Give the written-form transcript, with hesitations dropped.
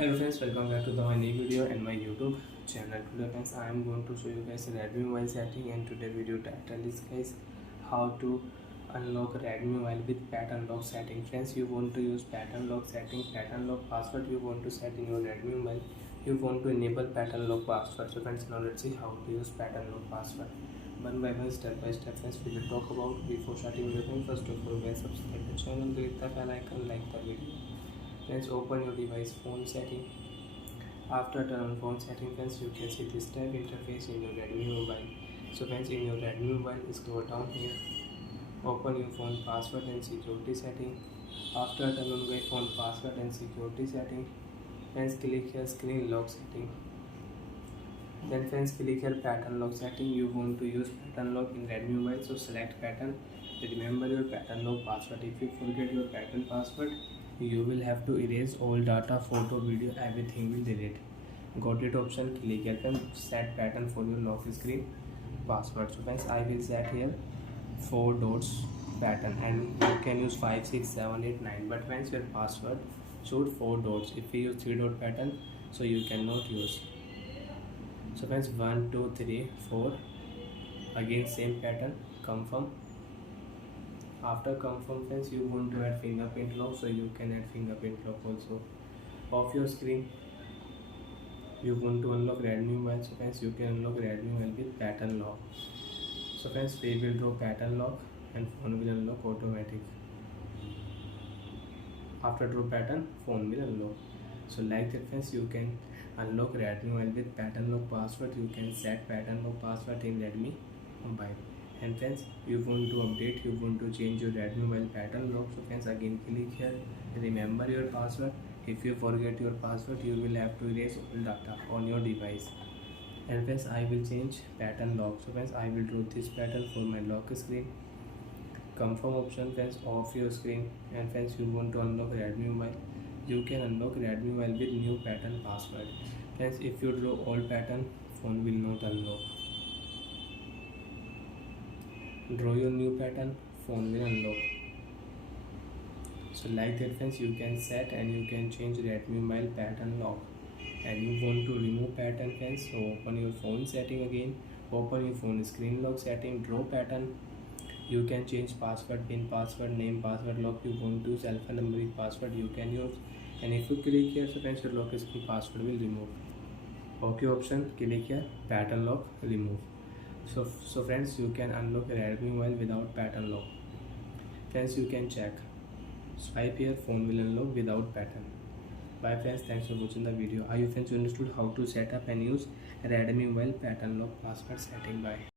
Hello friends, welcome back to my new video and my YouTube channel. Today friends, I am going to show you guys Redmi mobile setting, and today video title is guys how to unlock Redmi mobile with pattern lock setting. Friends, you want to use pattern lock setting, pattern lock password you want to set in your Redmi mobile. You want to enable pattern lock password. So friends, now let's see how to use pattern lock password. One by one, step by step friends, we will talk about. Before starting video, first of all guys, subscribe the channel, click the bell icon, like the video. Friends, open your device phone setting. After turn on phone setting friends, you can see this tab interface in your Redmi mobile. So friends, in your Redmi mobile, scroll down here, open your phone password and security setting. After turn on my phone password and security setting, friends, click here screen lock setting. Then friends, click here pattern lock setting. You want to use pattern lock in Redmi mobile, so select pattern. Remember your pattern lock password. If you forget your pattern password, you will have to erase all data, photo, video, everything will delete. Got it option, click here and set pattern for your lock screen password. So friends, I will set here 4 dots pattern, and you can use 5 6 7 8 9, but friends, your password should 4 dots. If you use 3 dot pattern, so you cannot use. So friends, 1 2 3 4, again same pattern, confirm. After confirm friends, you want to add fingerprint lock, so you can add fingerprint lock also. Off your screen, you want to unlock Redmi mobile, so friends, you can unlock Redmi mobile with pattern lock. So friends, we will draw pattern lock and phone will unlock automatic. After draw pattern, phone will unlock. So like that friends, you can unlock Redmi mobile with pattern lock password. You can set pattern lock password in Redmi mobile. And friends, you want to update, you want to change your Redmi mobile pattern lock, so friends, again click here, remember your password. If you forget your password, you will have to erase all data on your device. And friends, I will change pattern lock. So friends, I will draw this pattern for my lock screen. Confirm option friends, off your screen. And friends, you want to unlock Redmi mobile, you can unlock Redmi mobile with new pattern password. Friends, if you draw all pattern, phone will not unlock. Draw your new pattern, phone will unlock. So like that friends, you can set and you can change Redmi mobile pattern lock. And you want to remove pattern friends, so open your phone setting again, open your phone screen lock setting, draw pattern. You can change password, pin password, name password, lock. You want to use alphanumeric password, you can use. And if you click here, so friends, your lock screen password will remove. Okay option, click here, pattern lock, remove. So friends, you can unlock Redmi mobile without pattern lock. Friends, you can check. Swipe here, phone will unlock without pattern. Bye friends, thanks for watching the video. I hope friends you understood how to set up and use Redmi mobile pattern lock password setting. Bye.